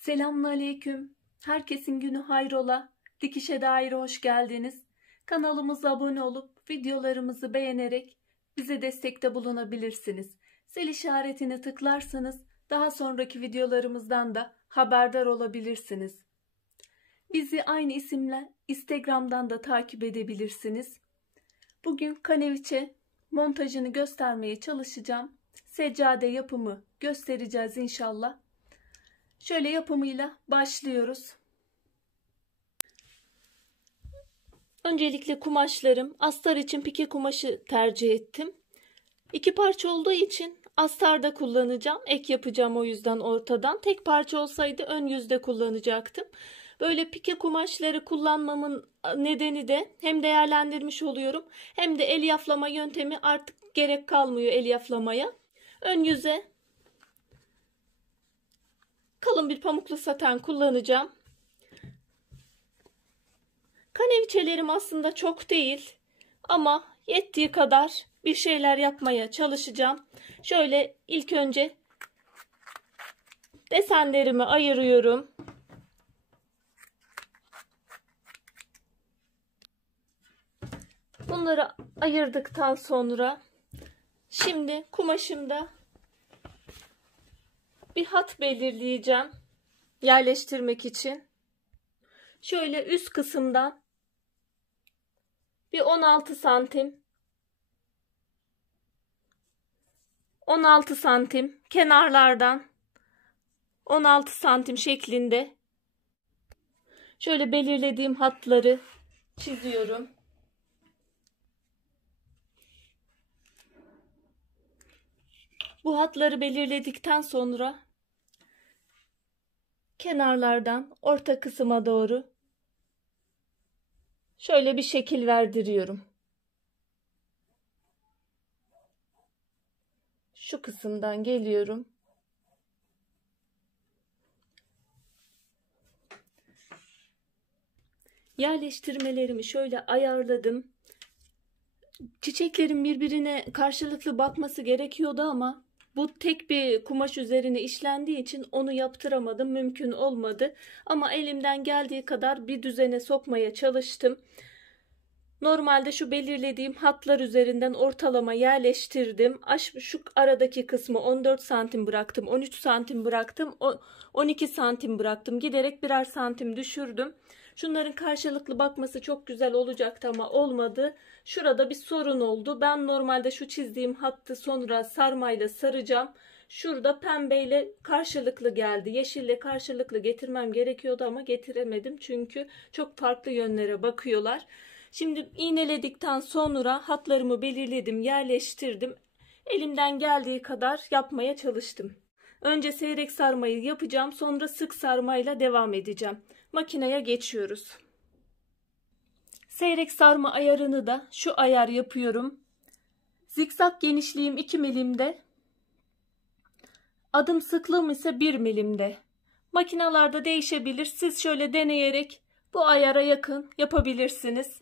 Selamünaleyküm. Herkesin günü hayrola. Dikişe dair hoş geldiniz. Kanalımıza abone olup videolarımızı beğenerek bize destekte bulunabilirsiniz. Zil işaretini tıklarsanız daha sonraki videolarımızdan da haberdar olabilirsiniz. Bizi aynı isimle Instagram'dan da takip edebilirsiniz. Bugün kaneviçe montajını göstermeye çalışacağım. Seccade yapımı göstereceğiz inşallah. Şöyle yapımıyla başlıyoruz. Öncelikle kumaşlarım. Astar için pike kumaşı tercih ettim. 2 parça olduğu için astarda kullanacağım. Ek yapacağım o yüzden ortadan. Tek parça olsaydı ön yüzde kullanacaktım. Böyle pike kumaşları kullanmamın nedeni de hem değerlendirmiş oluyorum hem de elyaflama yöntemi artık gerek kalmıyor elyaflamaya. Ön yüze kalın bir pamuklu saten kullanacağım. Kaneviçelerim aslında çok değil ama yettiği kadar bir şeyler yapmaya çalışacağım. Şöyle ilk önce desenlerimi ayırıyorum. Bunları ayırdıktan sonra şimdi kumaşımda bir hat belirleyeceğim yerleştirmek için. Şöyle üst kısımdan bir 16 santim 16 santim kenarlardan 16 santim şeklinde şöyle belirlediğim hatları çiziyorum. Bu hatları belirledikten sonra kenarlardan orta kısma doğru şöyle bir şekil verdiriyorum. Şu kısımdan geliyorum. Yerleştirmelerimi şöyle ayarladım. Çiçeklerin birbirine karşılıklı bakması gerekiyordu ama bu tek bir kumaş üzerine işlendiği için onu yaptıramadım. Mümkün olmadı. Ama elimden geldiği kadar bir düzene sokmaya çalıştım. Normalde şu belirlediğim hatlar üzerinden ortalama yerleştirdim. Şu aradaki kısmı 14 santim bıraktım. 13 santim bıraktım. 12 santim bıraktım. Giderek birer santim düşürdüm. Şunların karşılıklı bakması çok güzel olacaktı ama olmadı. Şurada bir sorun oldu. Ben normalde şu çizdiğim hattı sonra sarmayla saracağım. Şurada pembeyle karşılıklı geldi. Yeşille karşılıklı getirmem gerekiyordu ama getiremedim. Çünkü çok farklı yönlere bakıyorlar. Şimdi iğneledikten sonra hatlarımı belirledim, yerleştirdim. Elimden geldiği kadar yapmaya çalıştım. Önce seyrek sarmayı yapacağım. Sonra sık sarmayla devam edeceğim. Makineye geçiyoruz. Seyrek sarma ayarını da şu ayar yapıyorum. Zikzak genişliğim 2 milimde. Adım sıklığım ise 1 milimde. Makinalarda değişebilir. Siz şöyle deneyerek bu ayara yakın yapabilirsiniz.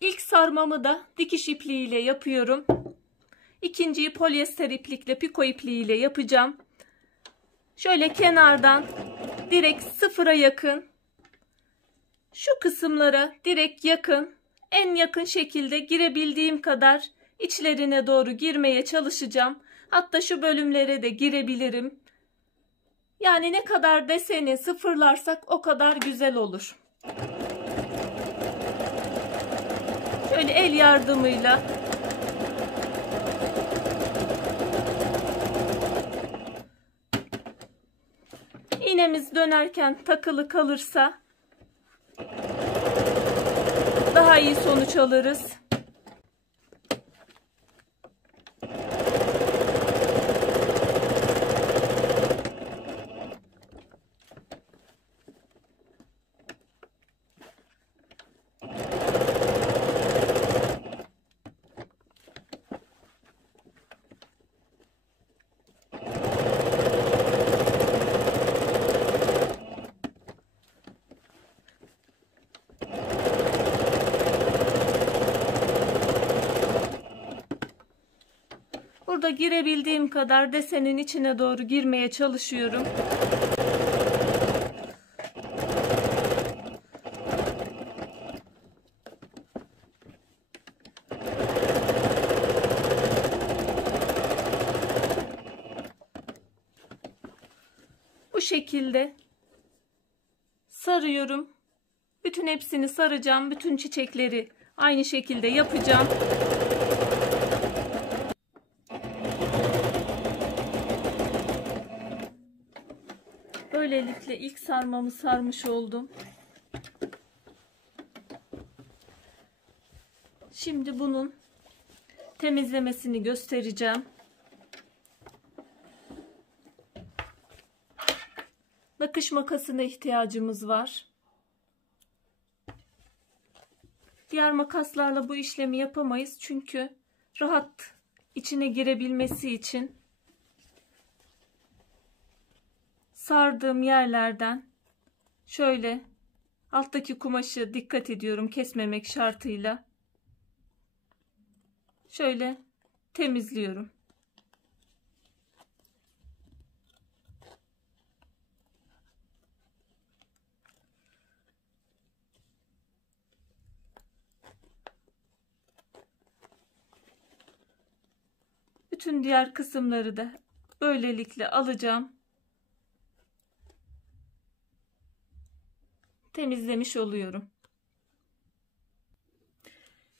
İlk sarmamı da dikiş ipliğiyle yapıyorum. İkinciyi polyester iplikle, piko ipliğiyle yapacağım. Şöyle kenardan direkt sıfıra yakın, şu kısımlara direkt yakın, en yakın şekilde girebildiğim kadar içlerine doğru girmeye çalışacağım. Hatta şu bölümlere de girebilirim. Yani ne kadar deseni sıfırlarsak o kadar güzel olur. Şöyle el yardımıyla iğnemiz dönerken takılı kalırsa daha iyi sonuç alırız. Burada girebildiğim kadar desenin içine doğru girmeye çalışıyorum. Bu şekilde sarıyorum. Bütün hepsini saracağım. Bütün çiçekleri aynı şekilde yapacağım. Böylelikle ilk sarmamı sarmış oldum. Şimdi bunun temizlemesini göstereceğim. Nakış makasına ihtiyacımız var. Diğer makaslarla bu işlemi yapamayız çünkü rahat içine girebilmesi için sardığım yerlerden şöyle alttaki kumaşı dikkat ediyorum kesmemek şartıyla şöyle temizliyorum. Bütün diğer kısımları da böylelikle alacağım. Temizlemiş oluyorum.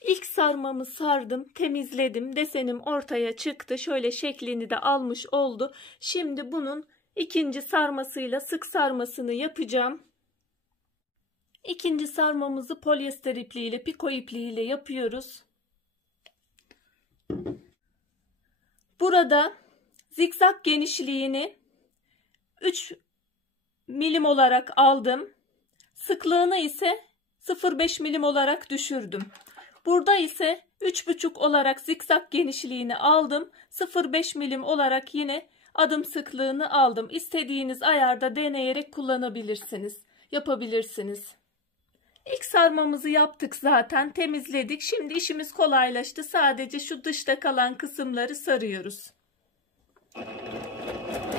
İlk sarmamı sardım, temizledim. Desenim ortaya çıktı. Şöyle şeklini de almış oldu. Şimdi bunun ikinci sarmasıyla sık sarmasını yapacağım. İkinci sarmamızı polyester ipliğiyle, piko ipliğiyle yapıyoruz. Burada zikzak genişliğini 3 milim olarak aldım. Sıklığını ise 0,5 milim olarak düşürdüm. Burada ise 3,5 olarak zikzak genişliğini aldım. 0,5 milim olarak yine adım sıklığını aldım. İstediğiniz ayarda deneyerek kullanabilirsiniz. Yapabilirsiniz. İlk sarmamızı yaptık zaten. Temizledik. Şimdi işimiz kolaylaştı. Sadece şu dışta kalan kısımları sarıyoruz.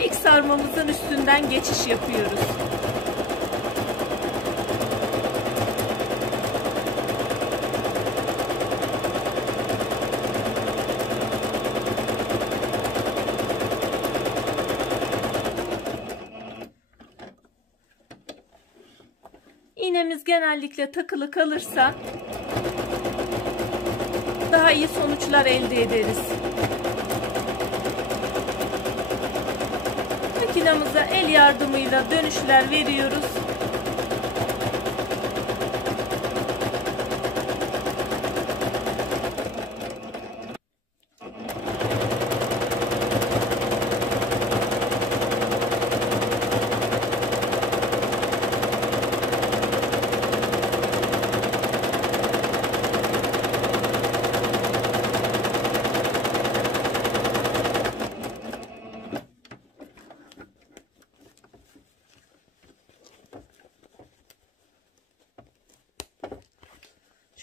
İlk sarmamızın üstünden geçiş yapıyoruz. İğnemiz genellikle takılı kalırsa daha iyi sonuçlar elde ederiz. Makinamıza el yardımıyla dönüşler veriyoruz.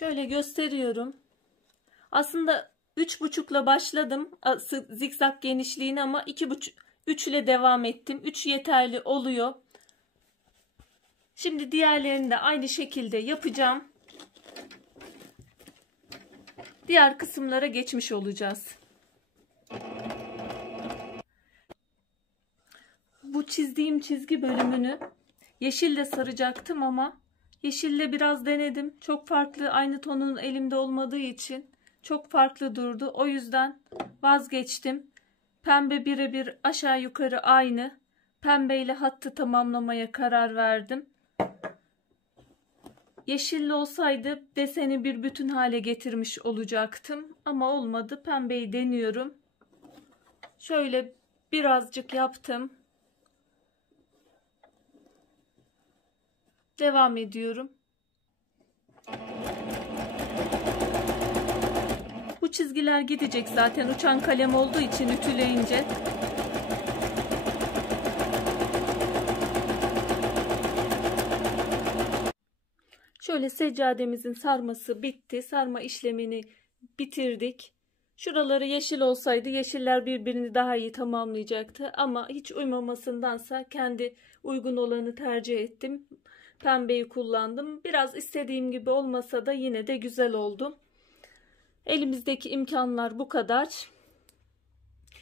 Şöyle gösteriyorum. Aslında 3,5'la başladım zikzak genişliğini ama 2,5 3 ile devam ettim. 3 yeterli oluyor. Şimdi diğerlerini de aynı şekilde yapacağım. Diğer kısımlara geçmiş olacağız. Bu çizdiğim çizgi bölümünü yeşille saracaktım ama yeşille biraz denedim. Çok farklı, aynı tonun elimde olmadığı için çok farklı durdu. O yüzden vazgeçtim. Pembe birebir aşağı yukarı aynı. Pembeyle hattı tamamlamaya karar verdim. Yeşilli olsaydı deseni bir bütün hale getirmiş olacaktım. Ama olmadı. Pembeyi deniyorum. Şöyle birazcık yaptım. Devam ediyorum. Bu çizgiler gidecek zaten uçan kalem olduğu için ütüleyince. Şöyle seccademizin sarması bitti. Sarma işlemini bitirdik. Şuraları yeşil olsaydı yeşiller birbirini daha iyi tamamlayacaktı. Ama hiç uymamasındansa kendi uygun olanı tercih ettim. Pembeyi kullandım. Biraz istediğim gibi olmasa da yine de güzel oldu. Elimizdeki imkanlar bu kadar.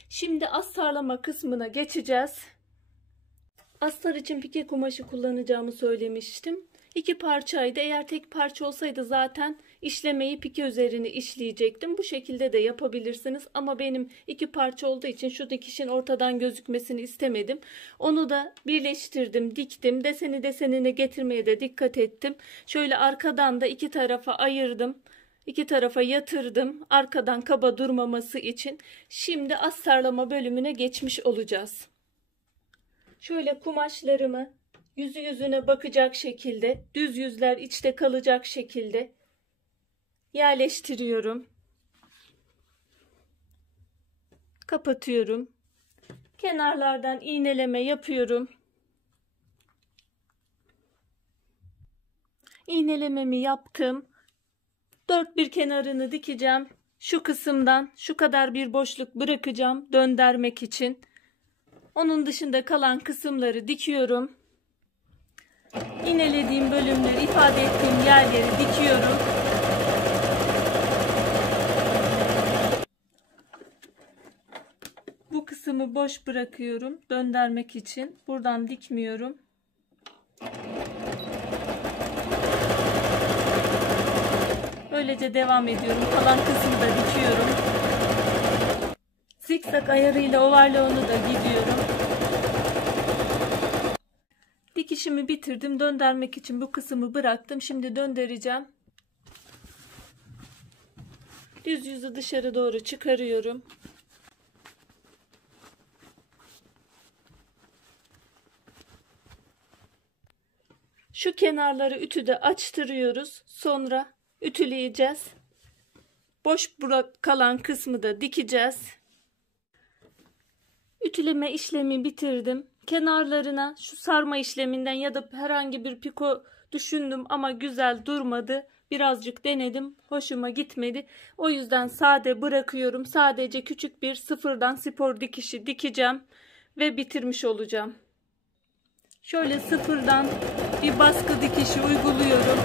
Şimdi astarlama kısmına geçeceğiz. Astar için pike kumaşı kullanacağımı söylemiştim. 2 parçaydı. Eğer tek parça olsaydı zaten işlemeyi pike üzerine işleyecektim. Bu şekilde de yapabilirsiniz. Ama benim 2 parça olduğu için şu dikişin ortadan gözükmesini istemedim. Onu da birleştirdim, diktim. Desenine getirmeye de dikkat ettim. Şöyle arkadan da 2 tarafa ayırdım. 2 tarafa yatırdım. Arkadan kaba durmaması için. Şimdi astarlama bölümüne geçmiş olacağız. Şöyle kumaşlarımı yüzü yüzüne bakacak şekilde, düz yüzler içte kalacak şekilde yerleştiriyorum. Kapatıyorum. Kenarlardan iğneleme yapıyorum. İğnelememi yaptım. Dört bir kenarını dikeceğim. Şu kısımdan şu kadar bir boşluk bırakacağım döndürmek için. Onun dışında kalan kısımları dikiyorum. İğnelediğim bölümleri, ifade ettiğim yerleri dikiyorum. Bu kısmı boş bırakıyorum döndürmek için. Buradan dikmiyorum. Böylece devam ediyorum. Kalan kısmı da dikiyorum. Zikzak ayarıyla ovarlığını da gidiyorum. Dikişimi bitirdim. Döndürmek için bu kısmı bıraktım. Şimdi döndüreceğim. Düz yüzü dışarı doğru çıkarıyorum. Şu kenarları ütüde açtırıyoruz. Sonra ütüleyeceğiz. Boş kalan kısmı da dikeceğiz. Ütüleme işlemi bitirdim. Kenarlarına şu sarma işleminden ya da herhangi bir piko düşündüm ama güzel durmadı. Birazcık denedim. Hoşuma gitmedi. O yüzden sade bırakıyorum. Sadece küçük bir sıfırdan spor dikişi dikeceğim ve bitirmiş olacağım. Şöyle sıfırdan bir baskı dikişi uyguluyorum.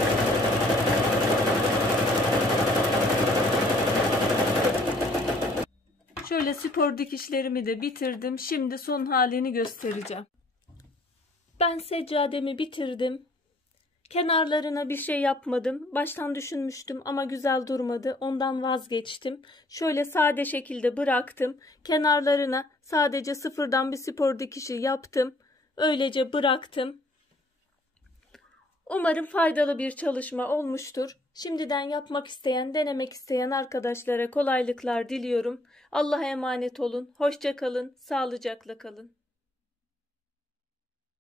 Şöyle spor dikişlerimi de bitirdim. Şimdi son halini göstereceğim. Ben seccademi bitirdim. Kenarlarına bir şey yapmadım. Baştan düşünmüştüm ama güzel durmadı. Ondan vazgeçtim. Şöyle sade şekilde bıraktım. Kenarlarına sadece sıfırdan bir spor dikişi yaptım. Öylece bıraktım. Umarım faydalı bir çalışma olmuştur. Şimdiden yapmak isteyen, denemek isteyen arkadaşlara kolaylıklar diliyorum. Allah'a emanet olun. Hoşça kalın, sağlıcakla kalın.